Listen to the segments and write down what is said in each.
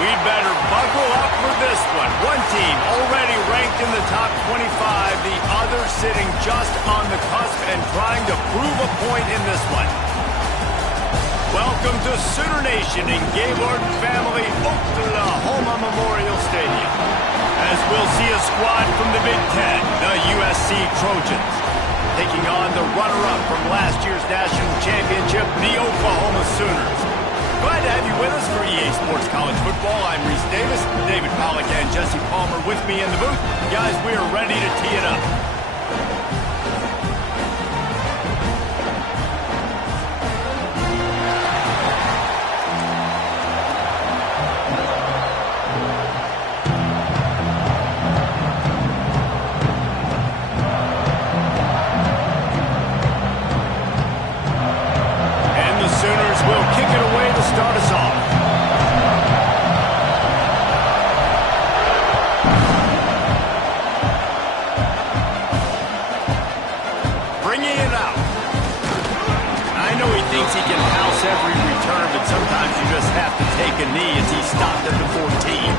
We'd better buckle up for this one. One team already ranked in the top 25, the other sitting just on the cusp and trying to prove a point in this one. Welcome to Sooner Nation in Gaylord Family Oklahoma Memorial Stadium. As we'll see a squad from the Big Ten, the USC Trojans, taking on the runner-up from last year's national championship, the Oklahoma Sooners. Glad to have you with us for EA Sports College Football. I'm Reese Davis, David Pollack and Jesse Palmer with me in the booth. Guys, we are ready to tee it up. Start us off. Bringing it out. I know he thinks he can house every return, but sometimes you just have to take a knee as he stopped at the 14.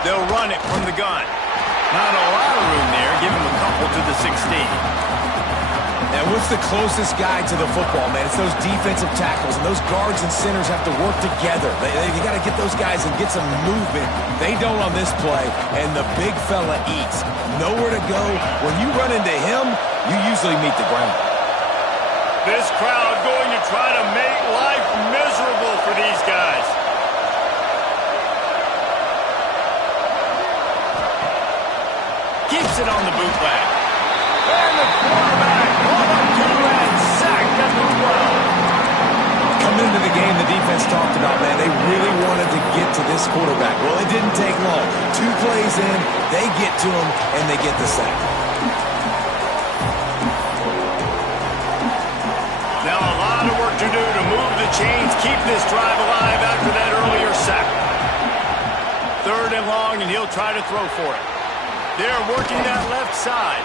They'll run it from the gun. Not a lot of room there. Give him a couple to the 16. And what's the closest guy to the football, man? It's those defensive tackles, and those guards and centers have to work together. You got to get those guys and get some movement. They don't on this play, and the big fella eats. Nowhere to go. When you run into him, you usually meet the ground. This crowd going to try to make life miserable for these guys. Keeps it on the bootleg. And the quarterback pulled up to and sacked at the 12. Coming into the game, the defense talked about, man, they really wanted to get to this quarterback. Well, it didn't take long. 2 plays in, they get to him, and they get the sack. Now a lot of work to do to move the chains, keep this drive alive after that earlier sack. 3rd and long, and he'll try to throw for it. They're working that left side.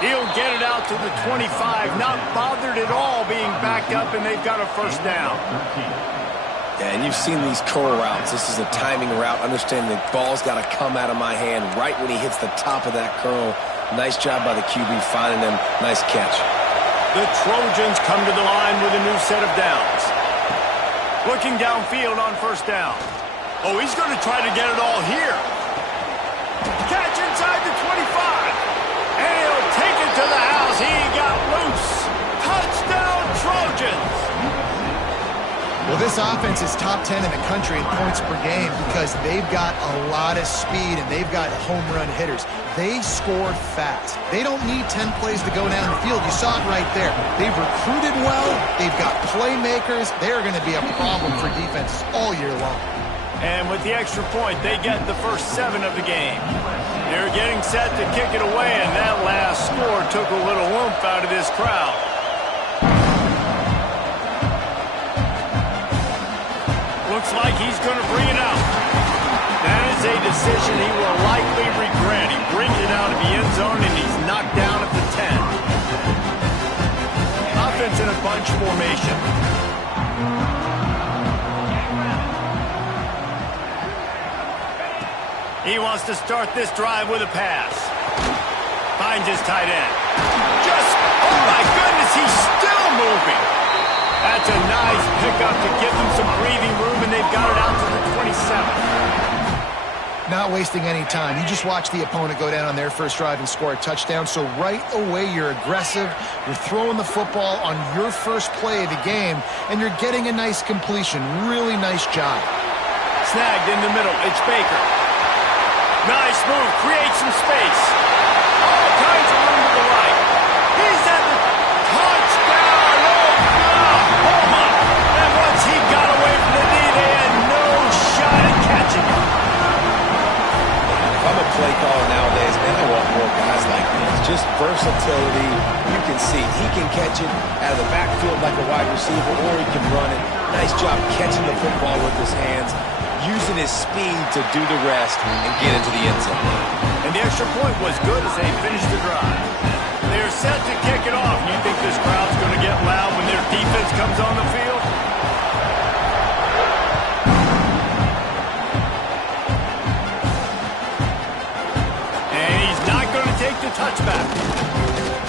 He'll get it out to the 25, not bothered at all being backed up, and they've got a first down. Yeah, and you've seen these curl routes. This is a timing route. Understand the ball's got to come out of my hand right when he hits the top of that curl. Nice job by the QB finding him. Nice catch. The Trojans come to the line with a new set of downs. Looking downfield on first down. Oh, he's going to try to get it all here. Catch inside the 25. And he'll take it to the house. He got loose. Touchdown, Trojans. Well, this offense is top 10 in the country in points per game because they've got a lot of speed and they've got home run hitters. They score fast. They don't need 10 plays to go down the field. You saw it right there. They've recruited well. They've got playmakers. They're going to be a problem for defenses all year long. And with the extra point, they get the first 7 of the game. They're getting set to kick it away, and that last score took a little oomph out of this crowd. Looks like he's going to bring it out. That is a decision he will likely regret. He brings it out of the end zone, and he's knocked down at the 10. Offense in a bunch formation. He wants to start this drive with a pass. Finds his tight end. Oh my goodness, he's still moving. That's a nice pickup to give them some breathing room, and they've got it out to the 27. Not wasting any time. You just watch the opponent go down on their first drive and score a touchdown. So right away, you're aggressive. You're throwing the football on your first play of the game, and you're getting a nice completion. Really nice job. Snagged in the middle. It's Baker. Nice move. Creates some space. All kinds of room to the right. He's at the touchdown. Oklahoma. And once he got away from the knee, they had no shot more guys like this. Just versatility. You can see he can catch it out of the backfield like a wide receiver, or he can run it. Nice job catching the football with his hands, using his speed to do the rest and get into the end zone. And the extra point was good as they finished the drive. They're set to kick it off. You think this crowd's going to get loud when their defense comes on the field? And he's not going to take the touchback.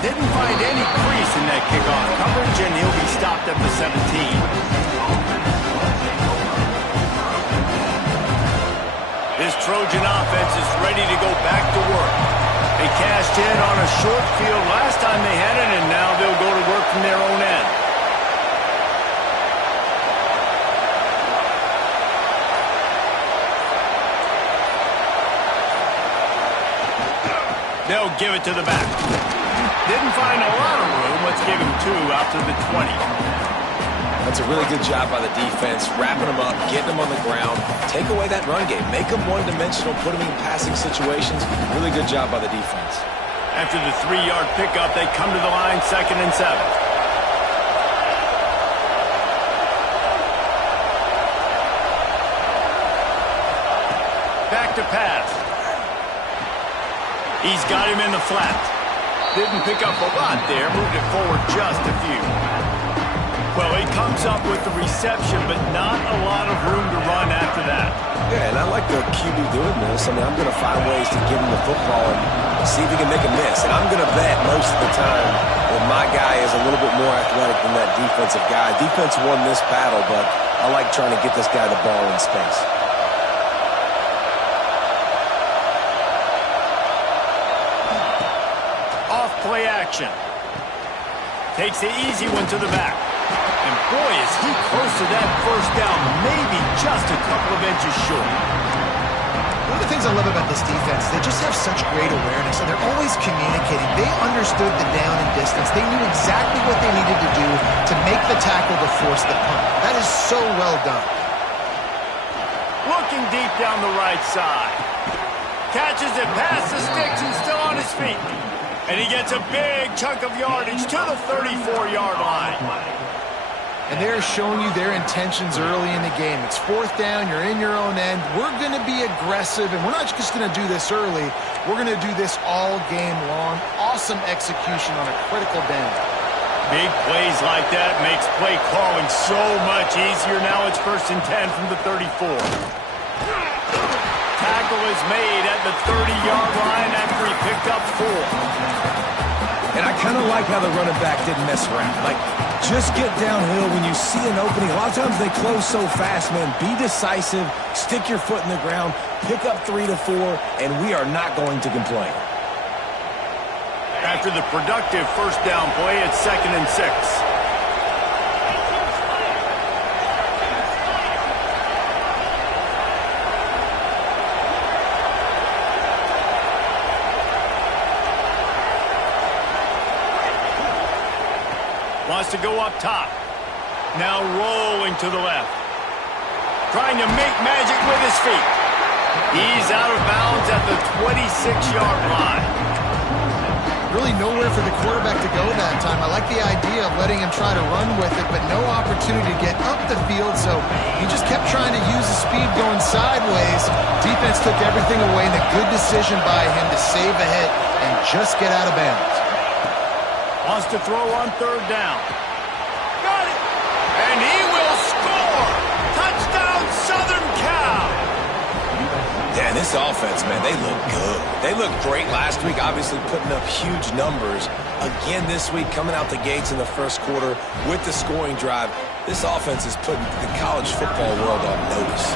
Didn't find any crease in that kickoff coverage, and he'll be stopped at the 17. This Trojan offense is ready to go back to work. They cashed in on a short field last time they had it, and now they'll go to work from their own end. They'll give it to the back. Didn't find a lot of room. Let's give him 2 out to the 20. That's a really good job by the defense, wrapping them up, getting them on the ground. Take away that run game. Make them one-dimensional, put them in passing situations. Really good job by the defense. After the 3-yard pickup, they come to the line, 2nd and 7. Back to pass. He's got him in the flat. Didn't pick up a lot there, moved it forward just a few. Well, he comes up with the reception, but not a lot of room to run after that. Yeah, and I like the QB doing this. I mean, I'm going to find ways to give him the football and see if he can make a miss. And I'm going to bet most of the time that my guy is a little bit more athletic than that defensive guy. Defense won this battle, but I like trying to get this guy the ball in space. Off play action. Takes the easy one to the back. And boy, is he close to that first down, maybe just a couple of inches short. One of the things I love about this defense, they just have such great awareness, and they're always communicating. They understood the down and distance. They knew exactly what they needed to do to make the tackle to force the punt. That is so well done. Looking deep down the right side. Catches it past the sticks and still on his feet. And he gets a big chunk of yardage to the 34-yard line. And they're showing you their intentions early in the game. It's 4th down, you're in your own end. We're going to be aggressive, and we're not just going to do this early. We're going to do this all game long. Awesome execution on a critical down. Big plays like that makes play calling so much easier. Now it's 1st and 10 from the 34. Tackle is made at the 30-yard line after he picked up 4. And I kind of like how the running back didn't mess around. Like, just get downhill when you see an opening. A lot of times they close so fast, man. Be decisive, stick your foot in the ground, pick up 3 to 4, and we are not going to complain. After the productive first down play, it's 2nd and 6. Wants to go up top. Now rolling to the left. Trying to make magic with his feet. He's out of bounds at the 26-yard line. Really nowhere for the quarterback to go that time. I like the idea of letting him try to run with it, but no opportunity to get up the field, so he just kept trying to use the speed going sideways. Defense took everything away, and a good decision by him to save a hit and just get out of bounds. Wants to throw on 3rd down. Got it! And he will score! Touchdown, Southern Cal! Yeah, this offense, man, they look good. They looked great last week, obviously putting up huge numbers. Again this week, coming out the gates in the first quarter with the scoring drive. This offense is putting the college football world on notice.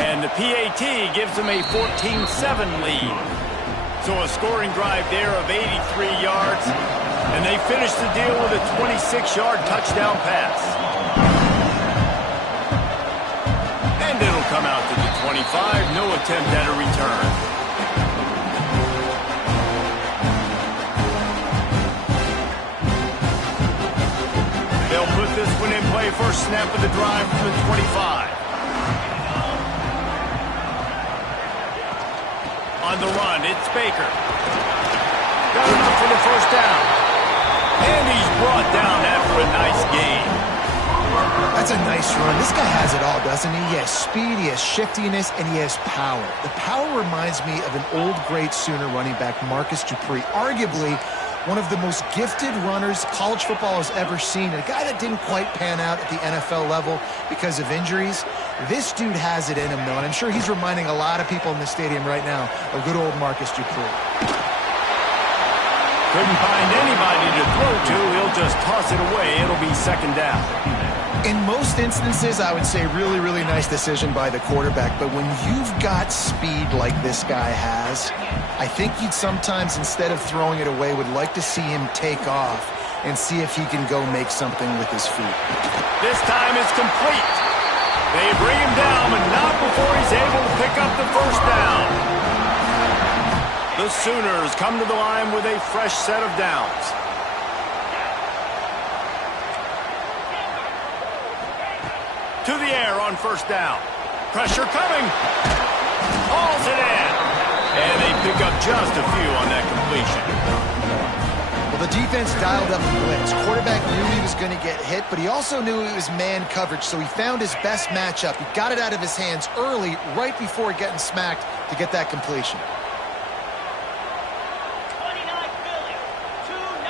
And the PAT gives them a 14-7 lead. So a scoring drive there of 83 yards, and they finish the deal with a 26-yard touchdown pass. And it'll come out to the 25, no attempt at a return. They'll put this one in play first snap of the drive from the 25. On the run, it's Baker. Got enough for the first down. And he's brought down after a nice gain. That's a nice run. This guy has it all, doesn't he? He has speed, he has shiftiness, and he has power. The power reminds me of an old great Sooner running back, Marcus Dupree. Arguably one of the most gifted runners college football has ever seen. A guy that didn't quite pan out at the NFL level because of injuries. This dude has it in him, though, and I'm sure he's reminding a lot of people in the stadium right now of good old Marcus Dupree. Couldn't find anybody to throw to. He'll just toss it away. It'll be second down. In most instances, I would say really, really nice decision by the quarterback. But when you've got speed like this guy has, I think you'd sometimes, instead of throwing it away, would like to see him take off and see if he can go make something with his feet. This time it's complete. They bring him down, but not before he's able to pick up the first down. The Sooners come to the line with a fresh set of downs. To the air on first down. Pressure coming. Hauls it in. And they pick up just a few on that completion. Well, the defense dialed up the blitz. Quarterback knew he was going to get hit, but he also knew it was man coverage, so he found his best matchup. He got it out of his hands early, right before getting smacked to get that completion. 29 Philly. 2-9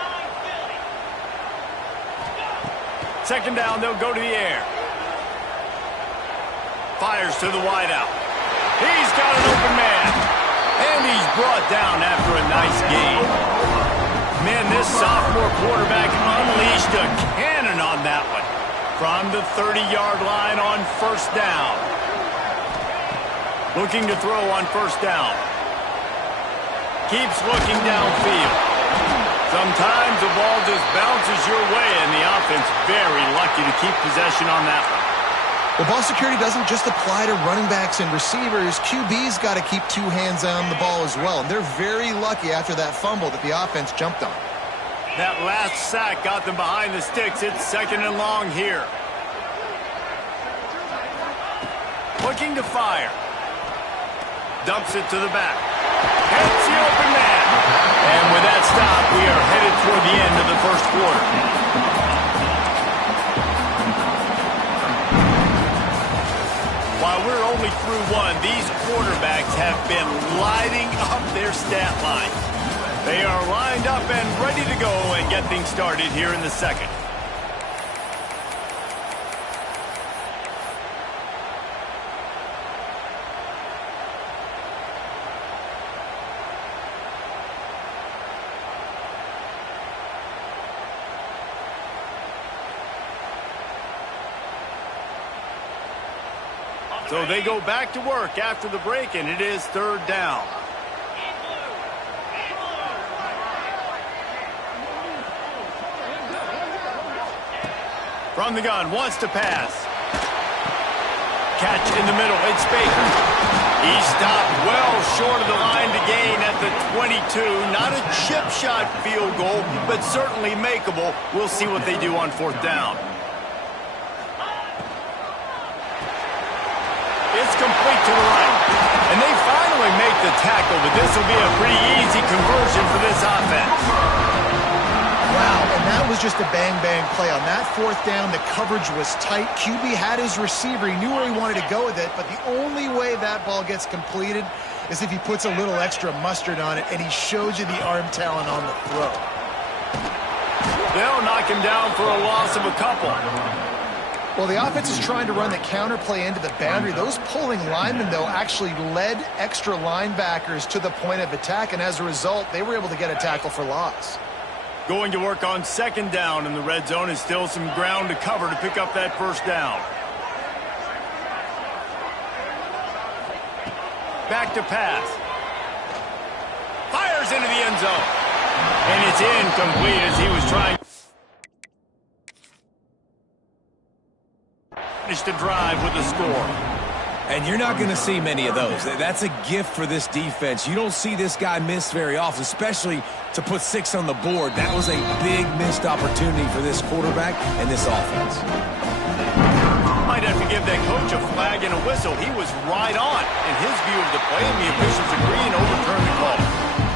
Philly. Second down, they'll go to the air. Fires to the wideout. He's got an open man. And he's brought down after a nice gain. Man, this sophomore quarterback unleashed a cannon on that one. From the 30-yard line on first down. Looking to throw on first down. Keeps looking downfield. Sometimes the ball just bounces your way, and the offense very lucky to keep possession on that one. Well, ball security doesn't just apply to running backs and receivers. QB's got to keep two hands on the ball as well. And they're very lucky after that fumble that the offense jumped on. That last sack got them behind the sticks. It's second and long here. Looking to fire. Dumps it to the back. Hits the open man. And with that stop, we are headed toward the end of the first quarter. While we're only through one, these quarterbacks have been lighting up their stat line. They are lined up and ready to go and get things started here in the second. So they go back to work after the break, and it is third down. From the gun, wants to pass. Catch in the middle, it's Baker. He stopped well short of the line to gain at the 22. Not a chip shot field goal, but certainly makeable. We'll see what they do on fourth down. It's complete to the right. And they finally make the tackle, but this will be a pretty easy conversion for this offense. Wow, and that was just a bang-bang play. On that fourth down, the coverage was tight. QB had his receiver. He knew where he wanted to go with it, but the only way that ball gets completed is if he puts a little extra mustard on it, and he shows you the arm talent on the throw. They'll knock him down for a loss of a couple. Well, the offense is trying to run the counter play into the boundary. Those pulling linemen, though, actually led extra linebackers to the point of attack, and as a result, they were able to get a tackle for loss. Going to work on second down in the red zone, is still some ground to cover to pick up that first down. Back to pass. Fires into the end zone. And it's incomplete as he was trying to finish the drive with a score. And you're not going to see many of those. That's a gift for this defense. You don't see this guy miss very often, especially to put 6 on the board. That was a big missed opportunity for this quarterback and this offense. Might have to give that coach a flag and a whistle, he was right on in his view of the play, and the officials agree and overturn the call.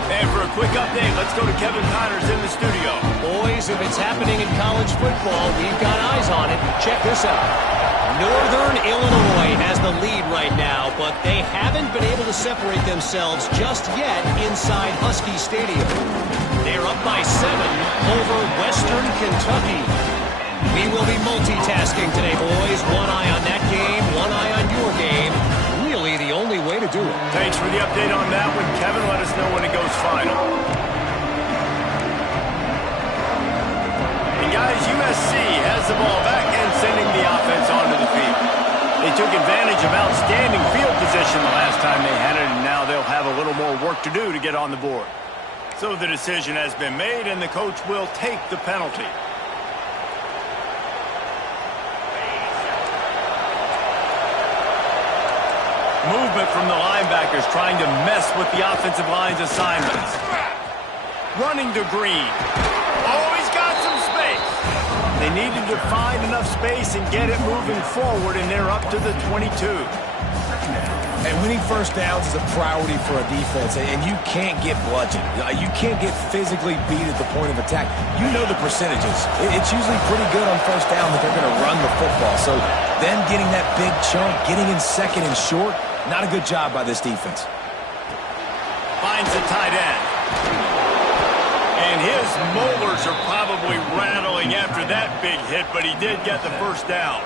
And for a quick update, let's go to Kevin Connors in the studio. Boys, if it's happening in college football, we've got eyes on it. Check this out. Northern Illinois has the lead right now, but they haven't been able to separate themselves just yet inside Husky Stadium. They're up by 7 over Western Kentucky. We will be multitasking today, boys. One eye on that game, one eye on your game. Really the only way to do it. Thanks for the update on that one, Kevin. Let us know when it goes final. And guys, USC has the ball back and sending the offense onto the field. They took advantage of outstanding field position the last time they had it, and now they'll have a little more work to do to get on the board. So the decision has been made, and the coach will take the penalty. Movement from the linebackers trying to mess with the offensive line's assignments. Running to Green. Oh, he's got some space. They needed to find enough space and get it moving forward, and they're up to the 22. And winning first downs is a priority for a defense, and you can't get bludgeoned. You can't get physically beat at the point of attack. You know the percentages. It's usually pretty good on first down that they're going to run the football. So them getting that big chunk, getting in second and short, not a good job by this defense. Finds the tight end. And his molars are probably rattling after that big hit, but he did get the first down.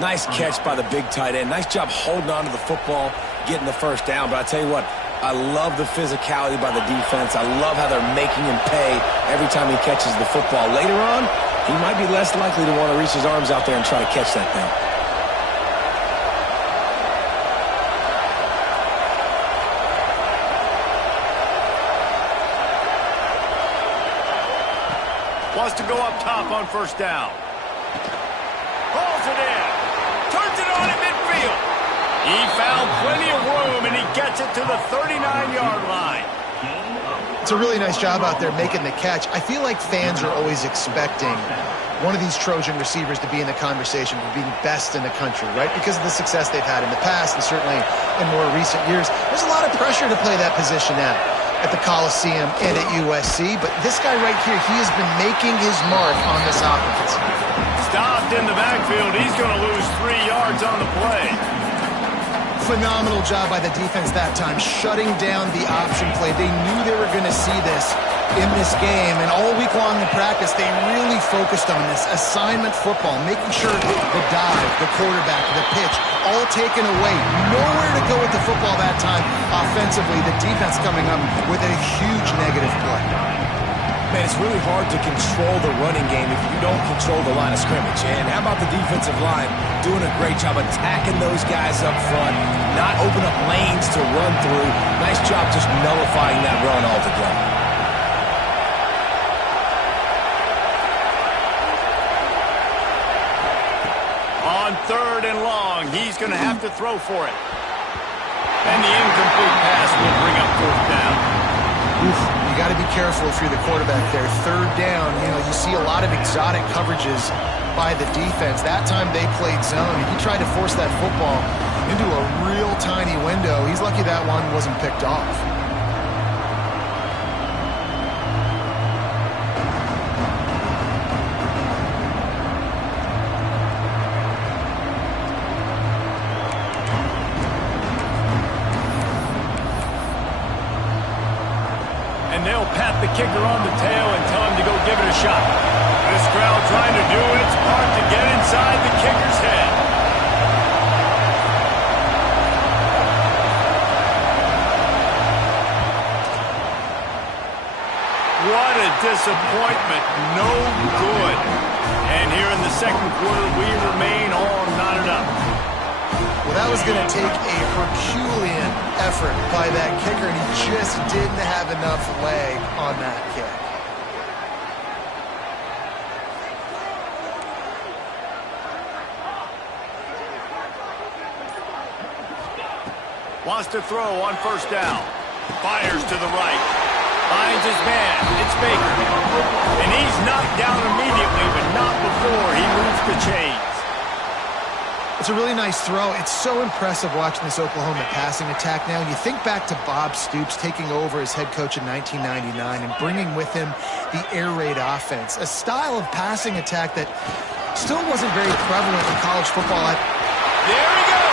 Nice catch by the big tight end. Nice job holding on to the football, getting the first down. But I tell you what, I love the physicality by the defense. I love how they're making him pay every time he catches the football. Later on, he might be less likely to want to reach his arms out there and try to catch that thing. Wants to go up top on first down. Hauls it in. Turns it on at midfield. He found plenty of room, and he gets it to the 39-yard line. It's a really nice job out there making the catch. I feel like fans are always expecting one of these Trojan receivers to be in the conversation for being best in the country, right? Because of the success they've had in the past and certainly in more recent years. There's a lot of pressure to play that position at the Coliseum and at USC, but this guy right here, he has been making his mark on this offense. Stopped in the backfield. He's going to lose 3 yards on the play. Phenomenal job by the defense that time, shutting down the option play. They knew they were going to see this in this game, and all week long in practice, they really focused on this assignment football, making sure the dive, the quarterback, the pitch, all taken away. Nowhere to go with the football that time offensively. The defense coming up with a huge negative play. Man, it's really hard to control the running game if you don't control the line of scrimmage. And how about the defensive line doing a great job attacking those guys up front, not open up lanes to run through. Nice job just nullifying that run altogether. On 3rd and long, he's going to have to throw for it. And the incomplete pass will bring up 4th down. You got to be careful if you're the quarterback there. 3rd down, you see a lot of exotic coverages by the defense. That time they played zone. He tried to force that football into a real tiny window. He's lucky that one wasn't picked off. And they'll pat the kicker on the tail and tell him to go give it a shot. This crowd trying to do its part to get inside the kicker's head. What a disappointment. No good. And here in the 2nd quarter, we remain all knotted up. Well, that was going to take a Herculean effort by that kicker, and he just didn't have enough leg on that kick. Wants to throw on 1st down. Fires to the right. Finds his man. It's Baker. And he's knocked down immediately, but not before he moves the chains. It's a really nice throw. It's so impressive watching this Oklahoma passing attack now. You think back to Bob Stoops taking over as head coach in 1999 and bringing with him the air raid offense, a style of passing attack that still wasn't very prevalent in college football. There he goes.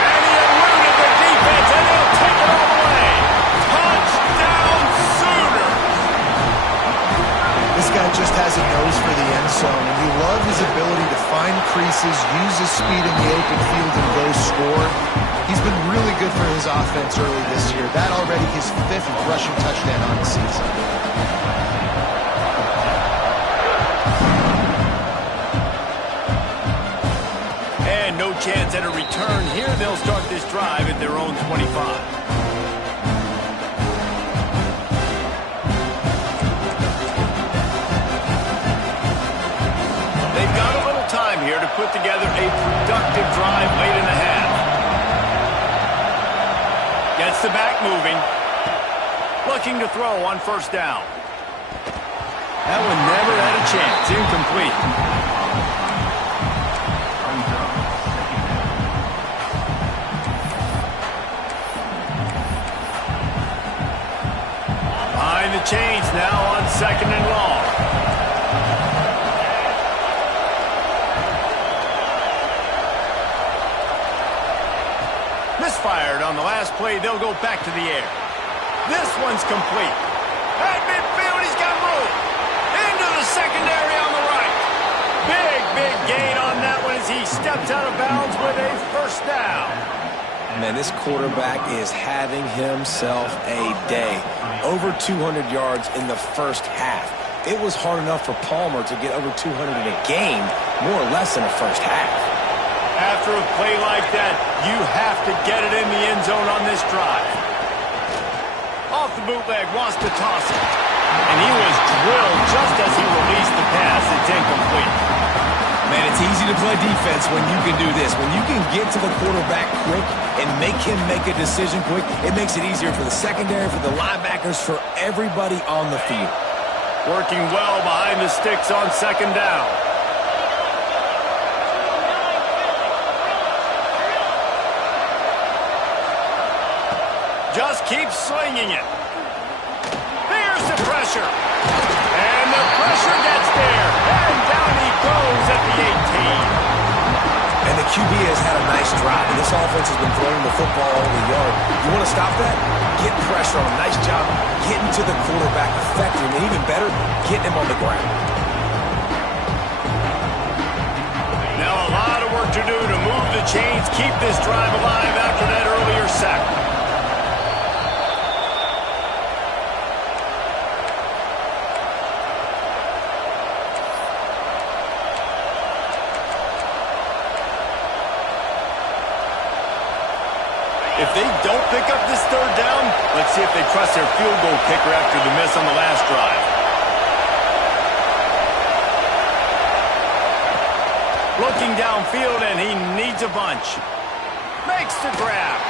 And he eluded the defense, and he'll take it all the way. Touchdown Sooner. This guy just has a nose for the end zone, and you love his ability to find creases, use his speed in the open field, and go score. He's been really good for his offense early this year. That already his 5th rushing touchdown on the season. And no chance at a return here. They'll start this drive at their own 25. Here to put together a productive drive late in the half. Gets the back moving. Looking to throw on first down. That one never had a chance. Incomplete. Behind the chains now on 2nd and long. Misfired on the last play. They'll go back to the air. This one's complete. At midfield, he's got room. Into the secondary on the right. Big gain on that one as he steps out of bounds with a first down. Man, this quarterback is having himself a day. Over 200 yards in the first half. It was hard enough for Palmer to get over 200 in a game, more or less in the first half. After a play like that, you have to get it in the end zone on this drive. Off the bootleg, wants to toss it. And he was drilled just as he released the pass. It's incomplete. Man, it's easy to play defense when you can do this. When you can get to the quarterback quick and make him make a decision quick, it makes it easier for the secondary, for the linebackers, for everybody on the field. Working well behind the sticks on 2nd down. Just keep slinging it. There's the pressure. And the pressure gets there. And down he goes at the 18. And the QB has had a nice drive. And this offense has been throwing the football over the yard. You want to stop that? Get pressure on him. Nice job getting to the quarterback effectively. And even better, getting him on the ground. Now a lot of work to do to move the chains, keep this drive alive after that earlier sack. If they don't pick up this 3rd down, let's see if they trust their field goal kicker after the miss on the last drive. Looking downfield, and he needs a bunch. Makes the grab.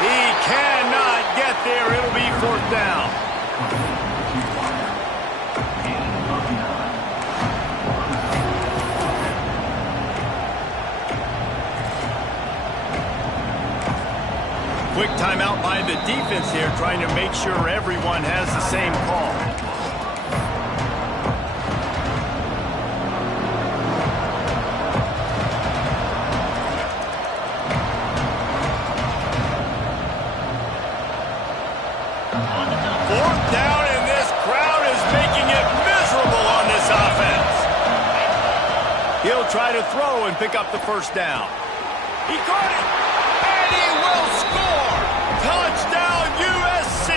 He cannot get there. It'll be 4th down. Quick timeout by the defense here, trying to make sure everyone has the same call. Fourth down, and this crowd is making it miserable on this offense. He'll try to throw and pick up the first down. He caught it, and he will score. Touchdown, USC.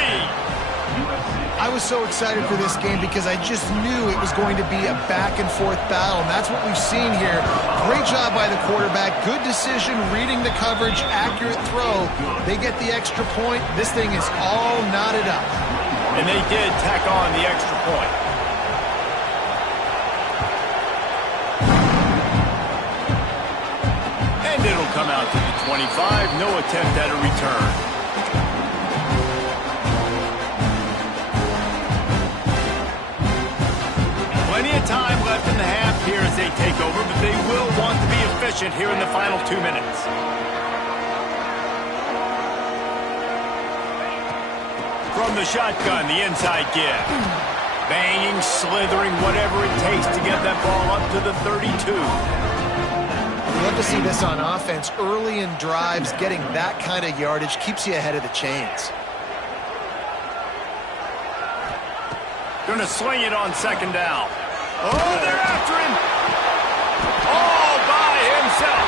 I was so excited for this game because I just knew it was going to be a back-and-forth battle, and that's what we've seen here. Great job by the quarterback. Good decision, reading the coverage, accurate throw. They get the extra point. This thing is all knotted up. And they did tack on the extra point. And it'll come out to the 25. No attempt at a return. Plenty of time left in the half here as they to take over, but they will want to be efficient here in the final 2 minutes. From the shotgun, the inside give. Banging, slithering, whatever it takes to get that ball up to the 32. We love to see this on offense. Early in drives, getting that kind of yardage keeps you ahead of the chains. Gonna sling it on second down. Oh, they're after him. All by himself.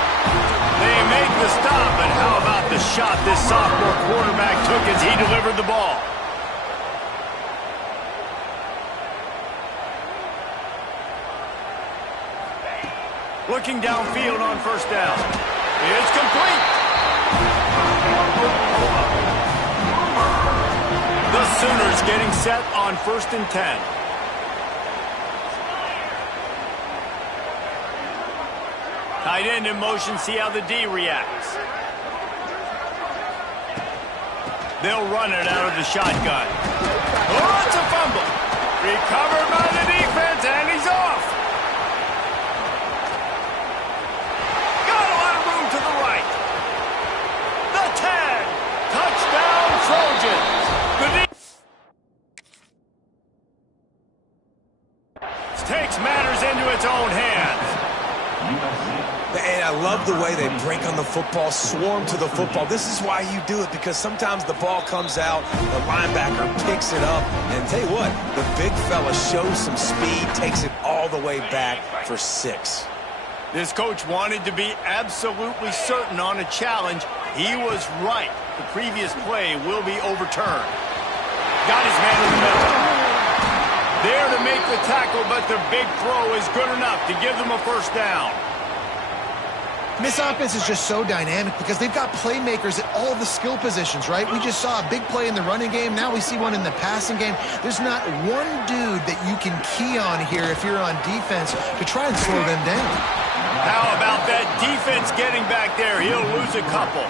They make the stop, but how about the shot this sophomore quarterback took as he delivered the ball? Looking downfield on first down. It's complete. The Sooners getting set on 1st and 10. Tight end in motion, see how the D reacts. They'll run it out of the shotgun. Oh, it's a fumble. Recovered by the defense, and he's off. Got a lot of room to the right. The 10. Touchdown, Trojans. Takes matters into its own hands. And I love the way they break on the football, swarm to the football. This is why you do it, because sometimes the ball comes out, the linebacker picks it up, and tell you what, the big fella shows some speed, takes it all the way back for 6. This coach wanted to be absolutely certain on a challenge. He was right. The previous play will be overturned. Got his man in the middle. There to make the tackle, but the big throw is good enough to give them a first down. This offense is just so dynamic because they've got playmakers at all the skill positions, right? We just saw a big play in the running game. Now we see one in the passing game. There's not one dude that you can key on here if you're on defense to try and slow them down. How about that defense getting back there? He'll lose a couple.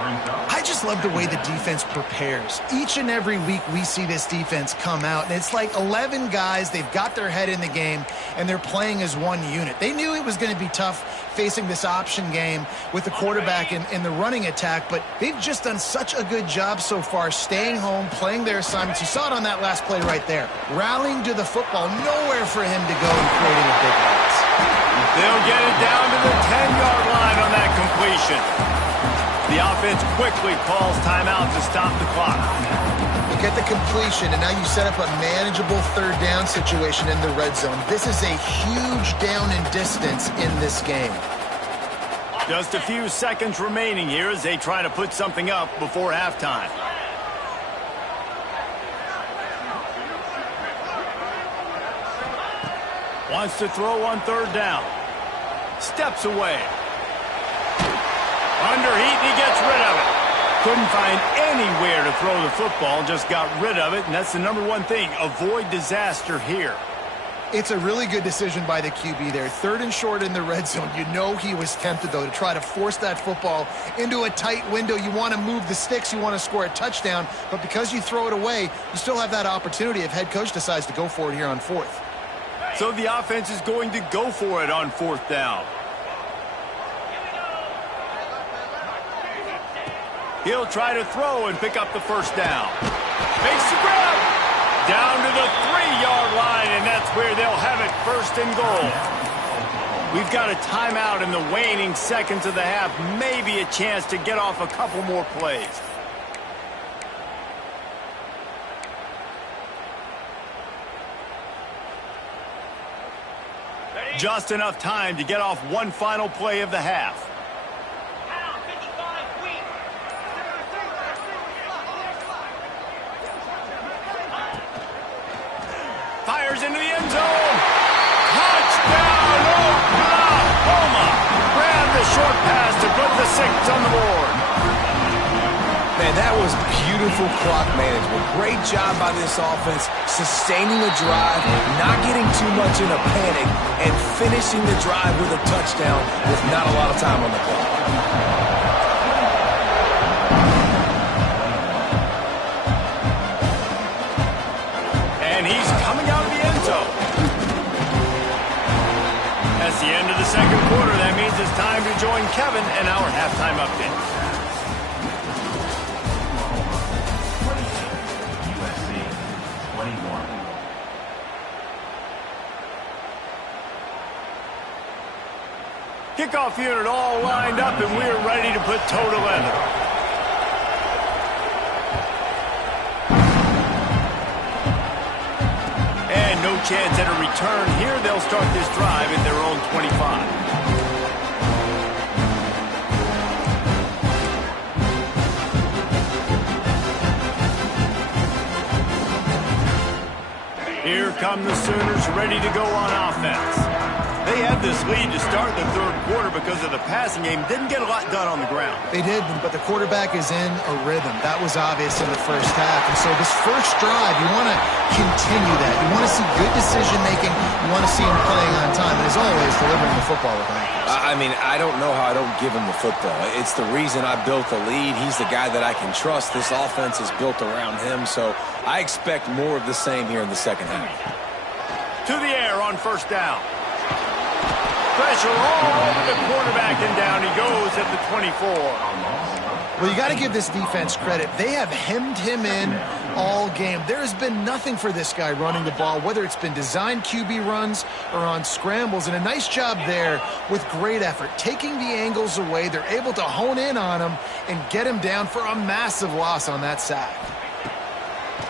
I just love the way the defense prepares. Each and every week we see this defense come out, and it's like 11 guys. They've got their head in the game, and they're playing as one unit. They knew it was going to be tough facing this option game with the quarterback in the running attack, but they've just done such a good job so far staying home, playing their assignments. You saw it on that last play right there. Rallying to the football, nowhere for him to go and creating a big loss. They'll get it down to the 10-yard line on that completion. The offense quickly calls timeout to stop the clock. Look at the completion, and now you set up a manageable third down situation in the red zone. This is a huge down in distance in this game. Just a few seconds remaining here as they try to put something up before halftime. Wants to throw on third down. Steps away. Under heat, and he gets rid of it. Couldn't find anywhere to throw the football, just got rid of it, and that's the number one thing. Avoid disaster here. It's a really good decision by the QB there. 3rd and short in the red zone. You know he was tempted, though, to try to force that football into a tight window. You want to move the sticks. You want to score a touchdown, but because you throw it away, you still have that opportunity if head coach decides to go for it here on 4th. So the offense is going to go for it on 4th down. He'll try to throw and pick up the first down. Makes the grab. Down to the 3-yard line, and that's where they'll have it, 1st and goal. We've got a timeout in the waning seconds of the half. Maybe a chance to get off a couple more plays. Just enough time to get off one final play of the half. Fires into the end zone. Touchdown, Oklahoma. Grab the short pass to put the 6 on the board. Man, that was beautiful clock management. Great job by this offense, sustaining the drive, not getting too much in a panic, and finishing the drive with a touchdown with not a lot of time on the clock. That's the end of the second quarter. That means it's time to join Kevin and our halftime update. USC 21. Kickoff unit all lined up, and we're ready to put toe to leather. And no chance at a return here. They'll start this drive at their own 25. Here come the Sooners, ready to go on offense. They had this lead to start the third quarter because of the passing game. Didn't get a lot done on the ground. They did, but the quarterback is in a rhythm. That was obvious in the first half. And so this first drive, you want to continue that. You want to see good decision-making. You want to see him playing on time. And as always, delivering the football with accuracy. I mean, I don't know how I don't give him the football. It's the reason I built the lead. He's the guy that I can trust. This offense is built around him, so I expect more of the same here in the second half. To the air on first down. Pressure all over the quarterback, and down he goes at the 24. Well, you got to give this defense credit. They have hemmed him in all game. There has been nothing for this guy running the ball, whether it's been designed QB runs or on scrambles, and a nice job there with great effort. Taking the angles away, they're able to hone in on him and get him down for a massive loss on that sack.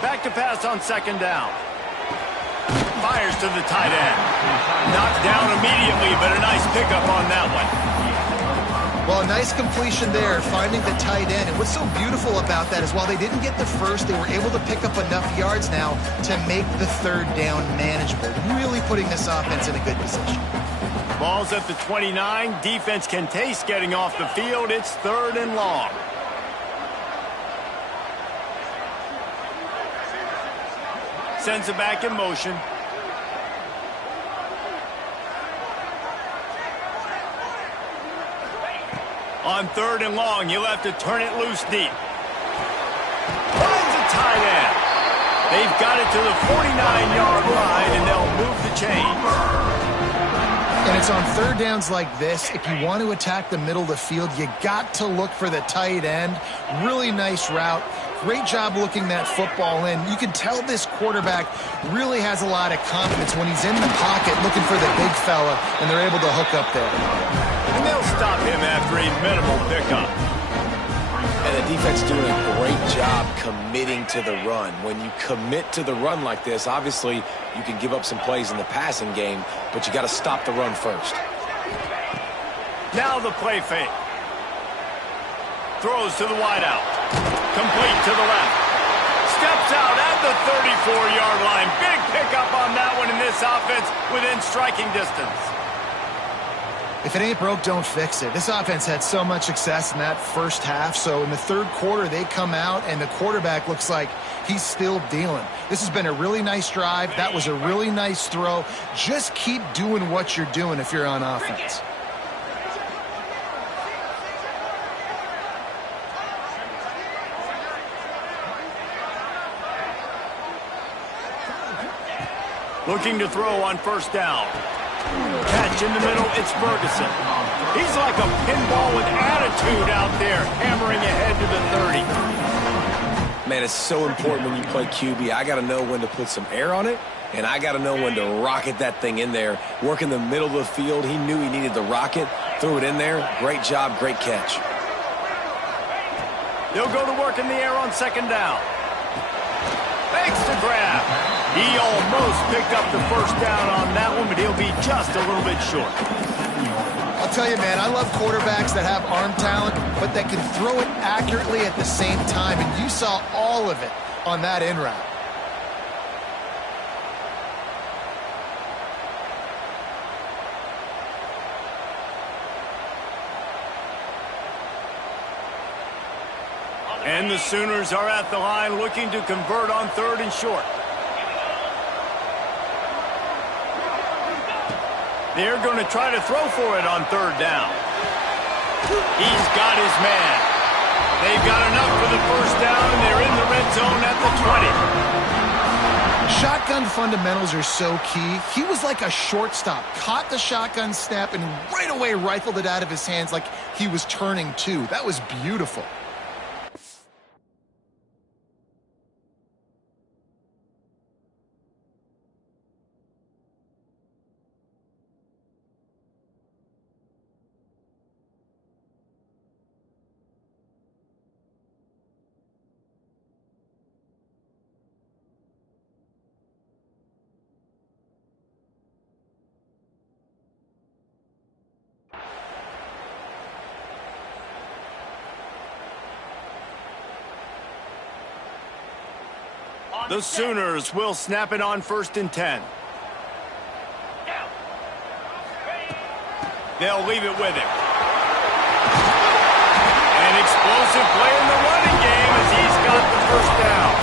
Back to pass on second down. Fires to the tight end. Knocked down immediately, but a nice pickup on that one. Well, a nice completion there, finding the tight end. And what's so beautiful about that is while they didn't get the first, they were able to pick up enough yards now to make the third down manageable. Really putting this offense in a good position. Ball's at the 29. Defense can taste getting off the field. It's third and long. Sends it back in motion. On third and long, you'll have to turn it loose deep. Finds a tight end. They've got it to the 49-yard line, and they'll move the chains. And it's on third downs like this. If you want to attack the middle of the field, you got to look for the tight end. Really nice route. Great job looking that football in. You can tell this quarterback really has a lot of confidence when he's in the pocket looking for the big fella, and they're able to hook up there. And they'll stop him after a minimal pickup. And the defense doing a great job committing to the run. When you commit to the run like this, obviously you can give up some plays in the passing game, but you got to stop the run first. Now the play fake. Throws to the wideout. Complete to the left. Steps out at the 34-yard line. Big pickup on that one in this offense within striking distance. If it ain't broke, don't fix it. This offense had so much success in that first half, so in the third quarter they come out and the quarterback looks like he's still dealing. This has been a really nice drive. That was a really nice throw. Just keep doing what you're doing if you're on offense. Looking to throw on first down. Catch in the middle, it's Ferguson. He's like a pinball with attitude out there, hammering ahead to the 30. Man, it's so important when you play QB. I got to know when to put some air on it, and I got to know when to rocket that thing in there. Work in the middle of the field. He knew he needed the rocket, threw it in there. Great job, great catch. They'll go to work in the air on second down. Thanks to grab. He almost picked up the first down on that one, but he'll be just a little bit short. I'll tell you, man, I love quarterbacks that have arm talent, but that can throw it accurately at the same time, and you saw all of it on that in route. And the Sooners are at the line looking to convert on third and short. They're going to try to throw for it on third down. He's got his man. They've got enough for the first down, and they're in the red zone at the 20. Shotgun fundamentals are so key. He was like a shortstop, caught the shotgun snap, and right away rifled it out of his hands like he was turning two. That was beautiful. The Sooners will snap it on 1st and 10. They'll leave it with him. An explosive play in the running game as he's got the first down.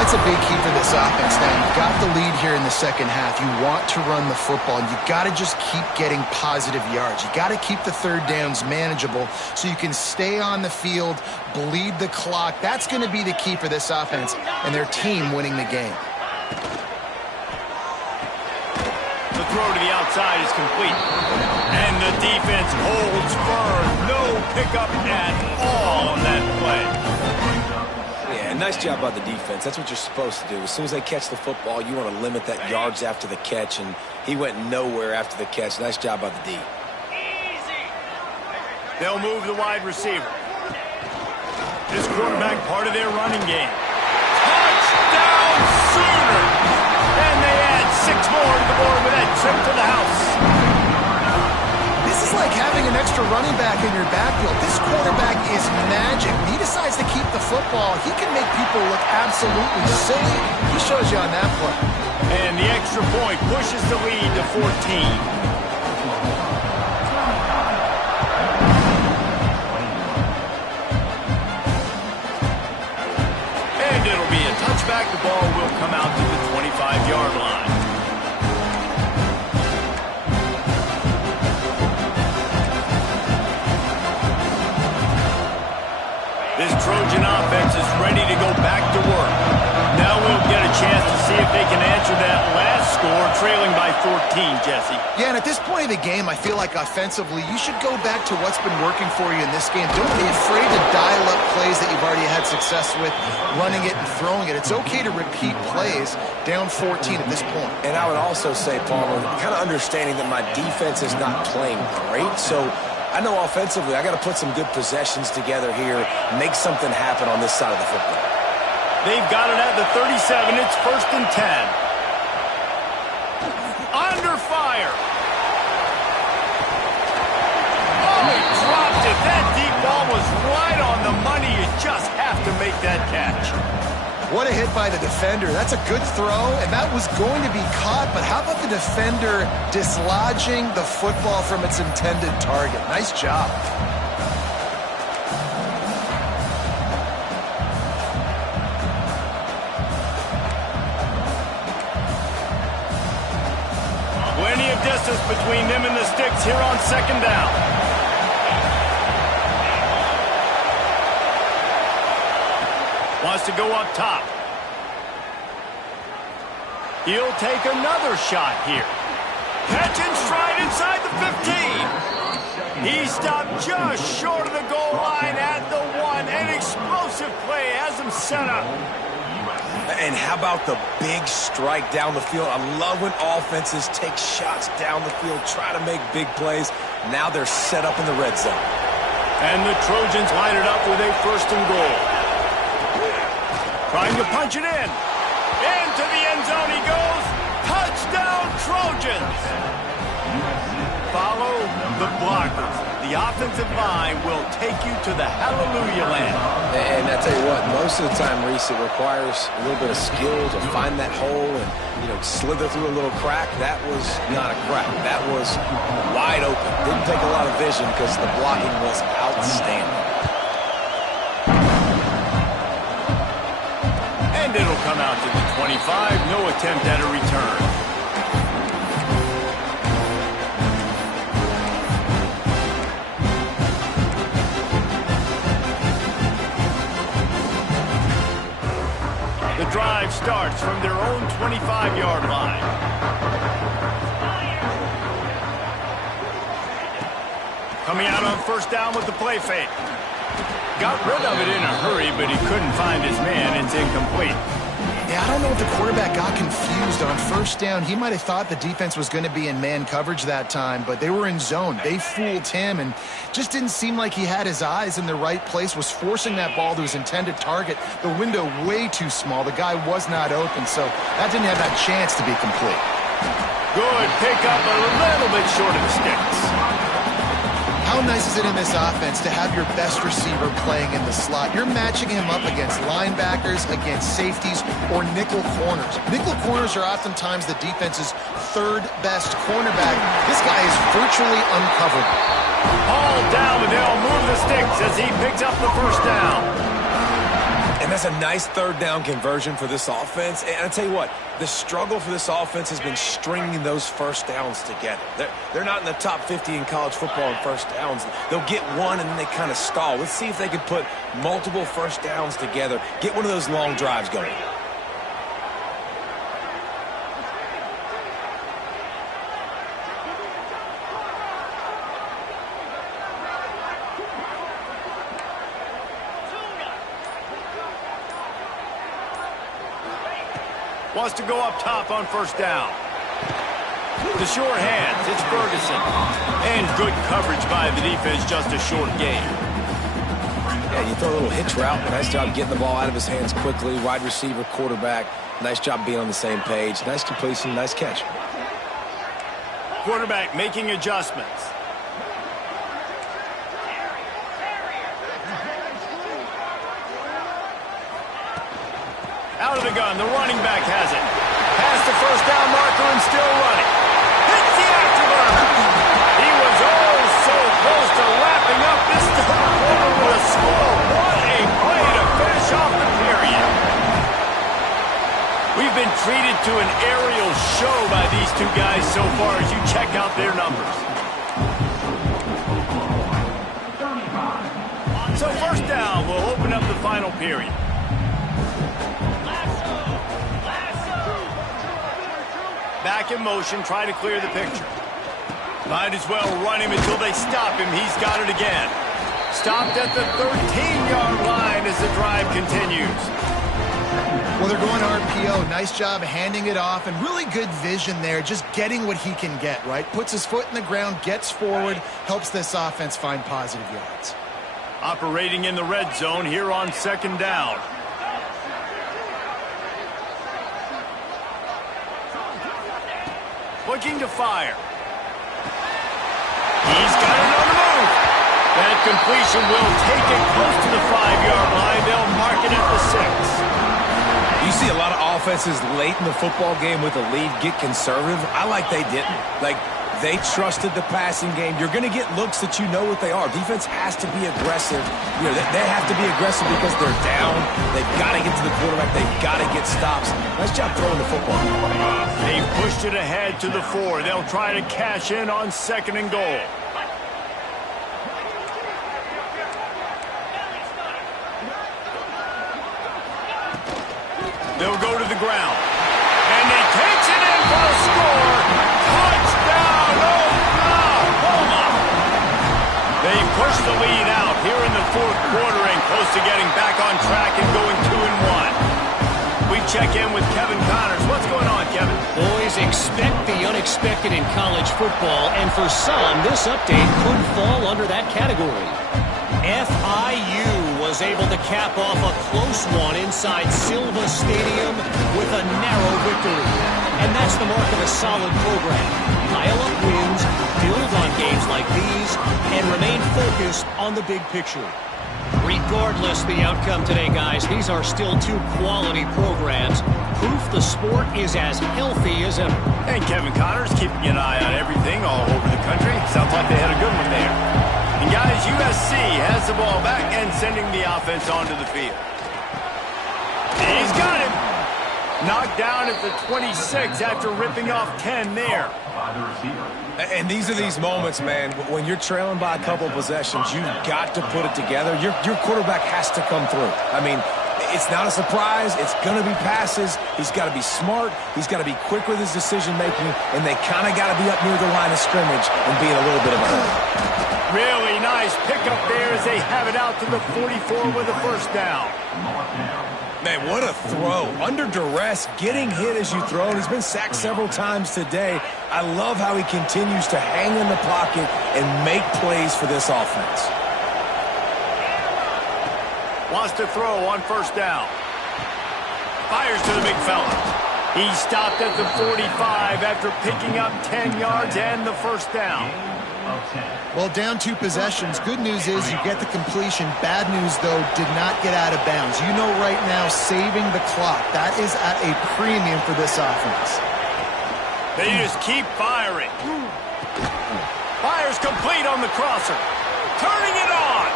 That's a big key for this offense now. You've got the lead here in the second half. You want to run the football, and you've got to just keep getting positive yards. You've got to keep the third downs manageable so you can stay on the field, bleed the clock. That's going to be the key for this offense and their team winning the game. The throw to the outside is complete. And the defense holds firm. No pickup at all on that play. Yeah, nice job by the defense. That's what you're supposed to do. As soon as they catch the football, you want to limit that yards after the catch, and he went nowhere after the catch. Nice job by the D. They'll move the wide receiver. This quarterback part of their running game. Touchdown Sooners! And they add 6 more to the board with that trip to the house. This is like having an extra running back in your backfield. This quarterback is magic. When he decides to keep the football, he can make people look absolutely silly. He shows you on that play. And the extra point pushes the lead to 14. And it'll be a touchback. The ball will come out to the 25-yard line. This Trojan offense is ready to go back to work. Now we'll get a chance to see if they can answer that last score, trailing by 14, Jesse. Yeah, and at this point of the game, I feel like offensively, you should go back to what's been working for you in this game. Don't be afraid to dial up plays that you've already had success with, running it and throwing it. It's okay to repeat plays down 14 at this point. And I would also say, Palmer, kind of understanding that my defense is not playing great, so I know offensively I got to put some good possessions together here, make something happen on this side of the football. They've got it at the 37. It's 1st and 10. Under fire. Oh, he dropped it. That deep ball was right on the money. You just have to make that catch. What a hit by the defender. That's a good throw, and that was going to be caught, but how about the defender dislodging the football from its intended target? Nice job. Plenty of distance between them and the sticks here on 2nd down. Wants to go up top. He'll take another shot here. Catch and stride inside the 15. He stopped just short of the goal line at the 1. An explosive play has him set up. And how about the big strike down the field? I love when offenses take shots down the field, try to make big plays. Now they're set up in the red zone. And the Trojans line it up with a 1st and goal. Trying to punch it in. Into the end zone he goes. Touchdown, Trojans. Follow the blockers. The offensive line will take you to the hallelujah land. And I tell you what, most of the time, Reese, it requires a little bit of skill to find that hole and, slither through a little crack. That was not a crack. That was wide open. Didn't take a lot of vision because the blocking was outstanding. And it'll come out to the 25. No attempt at a return. The drive drive starts from their own 25-yard line. Coming out on first down with the play fake. Got rid of it in a hurry, but he couldn't find his man. It's incomplete. Yeah, I don't know if the quarterback got confused on first down. He might have thought the defense was going to be in man coverage that time, but they were in zone. They fooled him and just didn't seem like he had his eyes in the right place, was forcing that ball to his intended target. The window way too small. The guy was not open, so that didn't have that chance to be complete. Good pickup, a little bit short of the sticks. How nice is it in this offense to have your best receiver playing in the slot? You're matching him up against linebackers, against safeties, or nickel corners. Nickel corners are oftentimes the defense's third best cornerback. This guy is virtually uncoverable. All down, and they'll move the sticks as he picks up the first down. And that's a nice third down conversion for this offense. And I tell you what, the struggle for this offense has been stringing those first downs together. They're not in the top 50 in college football in first downs. They'll get one and then they kind of stall. Let's see if they can put multiple first downs together, get one of those long drives going. Wants to go up top on first down. The short hands, it's Ferguson. And good coverage by the defense, just a short gain. Yeah, you throw a little hitch route. Nice job getting the ball out of his hands quickly. Wide receiver, quarterback. Nice job being on the same page. Nice completion, nice catch. Quarterback making adjustments. Out of the gun, the running back has it. Past the first down marker and still running. Hits the afterburner. He was oh so close to wrapping up this third quarter with a score. What a play to finish off the period. We've been treated to an aerial show by these two guys so far as you check out their numbers. So first down will open up the final period. Back in motion, try to clear the picture. Might as well run him until they stop him. He's got it again. Stopped at the 13-yard line as the drive continues. Well, they're going RPO. Nice job handing it off, and really good vision there, just getting what he can get, right? Puts his foot in the ground, gets forward, helps this offense find positive yards. Operating in the red zone here on second down. Looking to fire. He's got it on the move. That completion will take it close to the 5-yard line. They'll mark it at the 6. You see a lot of offenses late in the football game with a lead get conservative. I like they didn't. Like, they trusted the passing game. You're going to get looks that you know what they are. Defense has to be aggressive. You know, they have to be aggressive because they're down. They've got to get to the quarterback. They've got to get stops. Nice job throwing the football. They've pushed it ahead to the 4. They'll try to cash in on second and goal. They'll go to the ground. And he takes it in for a score. Touchdown, Oklahoma! They push the lead out here in the fourth quarter and close to getting back on track and going 2-1. We check in with Kevin Connors. What's going on, Kevin? Boys, expect the unexpected in college football, and for some, this update could fall under that category. FIU was able to cap off a close one inside Silva Stadium with a narrow victory. And that's the mark of a solid program. Pile up wins, build on games like these, and remain focused on the big picture. Regardless the outcome today, guys, these are still two quality programs. Proof the sport is as healthy as ever. And Kevin Connors keeping an eye on everything all over the country. Sounds like they had a good one there. And guys, USC has the ball back and sending the offense onto the field. He's got him. Knocked down at the 26 after ripping off 10 there. And these are these moments, man, when you're trailing by a couple of possessions, you've got to put it together. Your quarterback has to come through. I mean, It's not a surprise. It's going to be passes. He's got to be smart. He's got to be quick with his decision-making, and they kind of got to be up near the line of scrimmage and be in a little bit of a hurry. Really nice pickup there as they have it out to the 44 with a first down. Man, what a throw. Under duress, getting hit as you throw. He's been sacked several times today. I love how he continues to hang in the pocket and make plays for this offense. Wants to throw on first down. Fires to the big fella. He stopped at the 45 after picking up 10 yards and the first down. Well, down 2 possessions. Good news is you get the completion. Bad news, though, did not get out of bounds. You know right now, saving the clock, that is at a premium for this offense. They just keep firing. Fires complete on the crosser. Turning it on.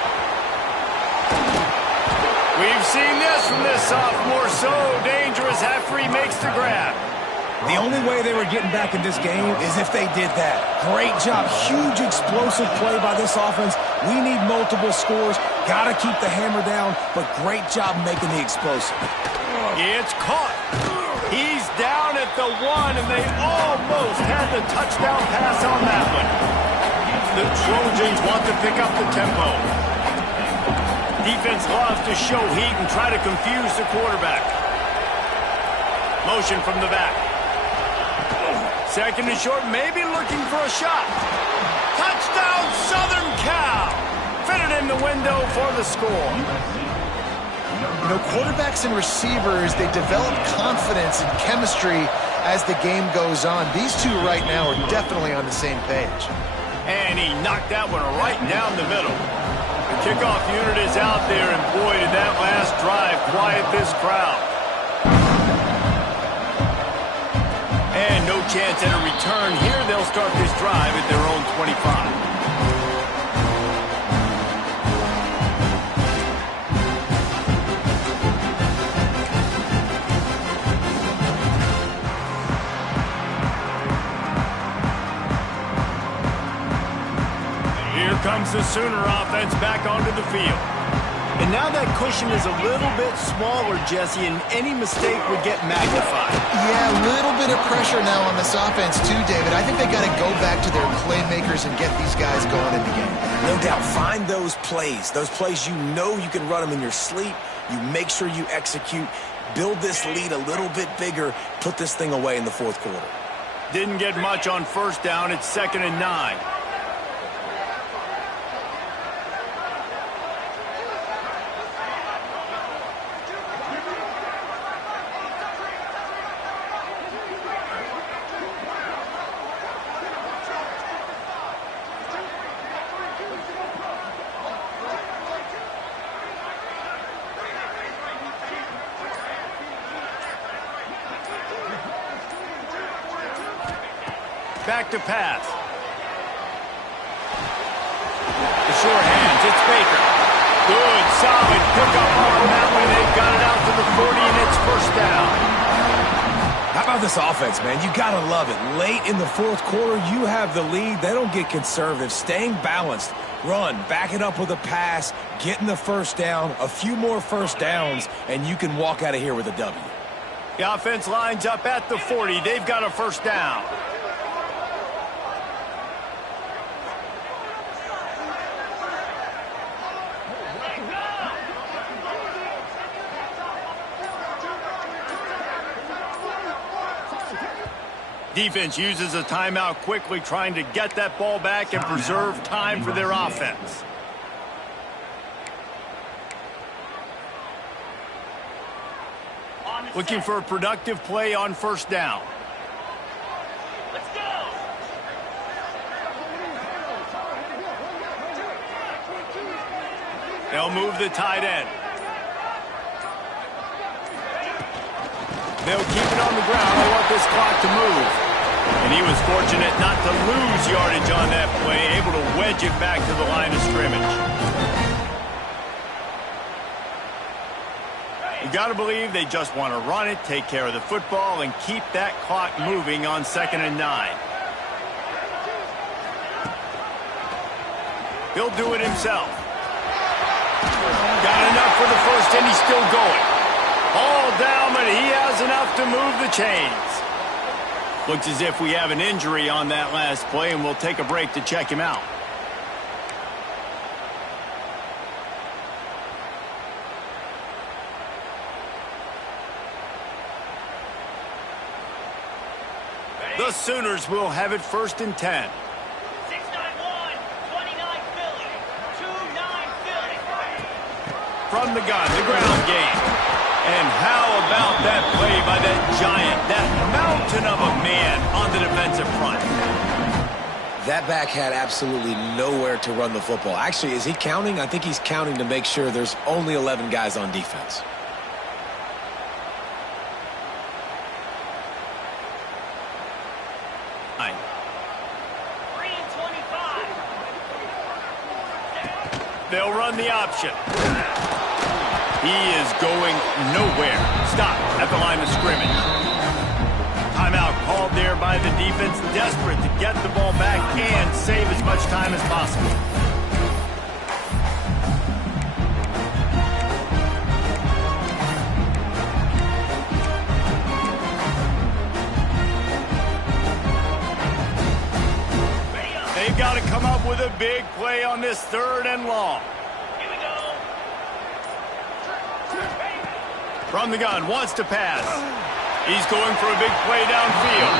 We've seen this from this sophomore. So dangerous after he makes the grab. The only way they were getting back in this game is if they did that. Great job. Huge explosive play by this offense. We need multiple scores. Got to keep the hammer down, but great job making the explosive. It's caught. He's down at the 1, and they almost had the touchdown pass on that one. The Trojans want to pick up the tempo. Defense loves to show heat and try to confuse the quarterback. Motion from the back. Second and short, maybe looking for a shot. Touchdown, Southern Cal. Fitted in the window for the score. You know, quarterbacks and receivers, they develop confidence and chemistry as the game goes on. These two right now are definitely on the same page. And he knocked that one right down the middle. The kickoff unit is out there, and boy, did that last drive quiet this crowd. And no chance at a return here. They'll start this drive at their own 25. Here comes the Sooner offense back onto the field. And now that cushion is a little bit smaller, Jesse, and any mistake would get magnified. Yeah, a little bit of pressure now on this offense too, David. I think they got to go back to their playmakers and get these guys going in the game. No doubt. Find those plays you know you can run them in your sleep. You make sure you execute. Build this lead a little bit bigger. Put this thing away in the fourth quarter. Didn't get much on first down. It's 2nd and 9. Back to pass. The short hands, it's Baker. Good, solid pickup on that one. They've got it out to the 40, and it's first down. How about this offense, man? You got to love it. Late in the fourth quarter, you have the lead. They don't get conservative. Staying balanced. Run, back it up with a pass, getting the first down, a few more first downs, and you can walk out of here with a W. The offense lines up at the 40. They've got a first down. Defense uses a timeout quickly, trying to get that ball back and preserve time for their offense. Looking for a productive play on first down. Let's go. They'll move the tight end. They'll keep it on the ground. They want this clock to move. And he was fortunate not to lose yardage on that play, able to wedge it back to the line of scrimmage. You got to believe they just want to run it, take care of the football, and keep that clock moving on 2nd and 9. He'll do it himself. Got enough for the first, and he's still going. All down, but he has enough to move the chains. Looks as if we have an injury on that last play, and we'll take a break to check him out. The Sooners will have it 1st and 10. 691, 29 Philly, 29 Philly. From the gun, the ground game. And how about that play by that giant, that mountain of a man on the defensive front? That back had absolutely nowhere to run the football. Actually, is he counting? I think he's counting to make sure there's only 11 guys on defense. They'll run the option. He is going nowhere. Stop at the line of scrimmage. Timeout called there by the defense, desperate to get the ball back and save as much time as possible. They've got to come up with a big play on this 3rd and long. Here we go. From the gun, wants to pass. He's going for a big play downfield.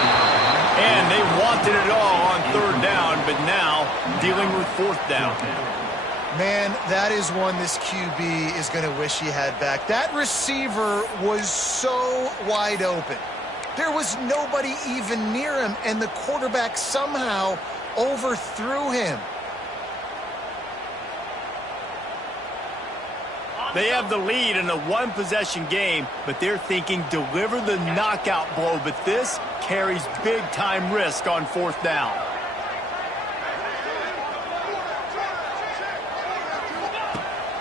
And they wanted it all on 3rd down, but now dealing with 4th down. Man, that is one this QB is going to wish he had back. That receiver was so wide open. There was nobody even near him, and the quarterback somehow overthrew him. They have the lead in a one-possession game, but they're thinking deliver the knockout blow, but this carries big-time risk on 4th down.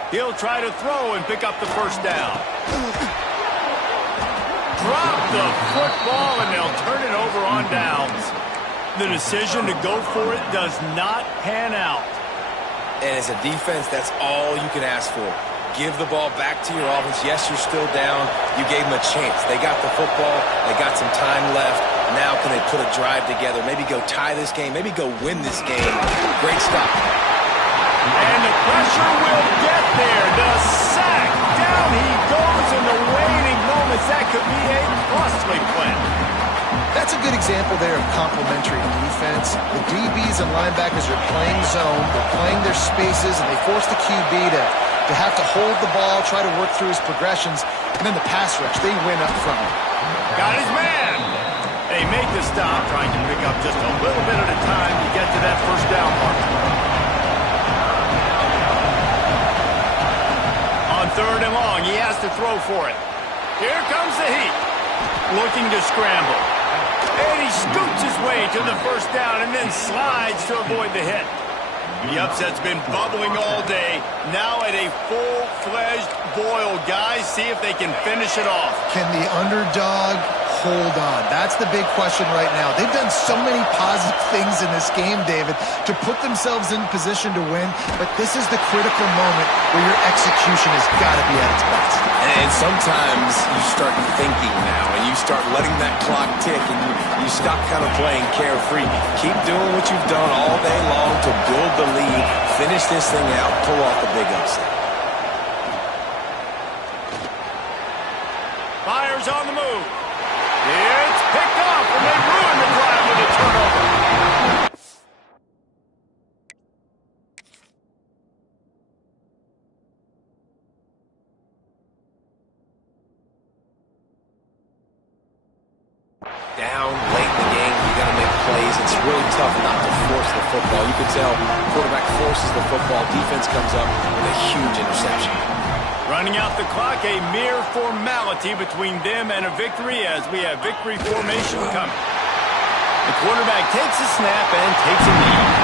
He'll try to throw and pick up the 1st down. Drop the football, and they'll turn it over on downs. The decision to go for it does not pan out. And as a defense, that's all you can ask for. Give the ball back to your offense. Yes, you're still down. You gave them a chance. They got the football. They got some time left. Now can they put a drive together? Maybe go tie this game. Maybe go win this game. Great stop. And the pressure will get there. The sack. Down he goes in the waning moments. That could be a costly play. That's a good example there of complementary defense. The DBs and linebackers are playing zone. They're playing their spaces, and they force the QB to have to hold the ball, try to work through his progressions, and then the pass rush, they win up front. Got his man. They make the stop, trying to pick up just a little bit at a time to get to that 1st down mark. On 3rd and long, he has to throw for it. Here comes the heat. Looking to scramble. And he scoots his way to the 1st down and then slides to avoid the hit. The upset's been bubbling all day. Now at a full-fledged boil. Guys, see if they can finish it off. Can the underdog hold on? That's the big question right now. They've done so many positive things in this game, David, to put themselves in position to win, but this is the critical moment where your execution has got to be at its best. And sometimes you start thinking now, and you start letting that clock tick, and you stop kind of playing carefree. Keep doing what you've done all day long to build the lead, finish this thing out, pull off a big upset. Fires on the move. It's picked off, and they ruin the drive with a turnover. Down late in the game, you got to make plays. It's really tough not to force the football. You can tell quarterback forces the football. Defense comes up with a huge interception. Running out the clock, a mere formality between them and a victory as we have victory formation coming. The quarterback takes a snap and takes a knee.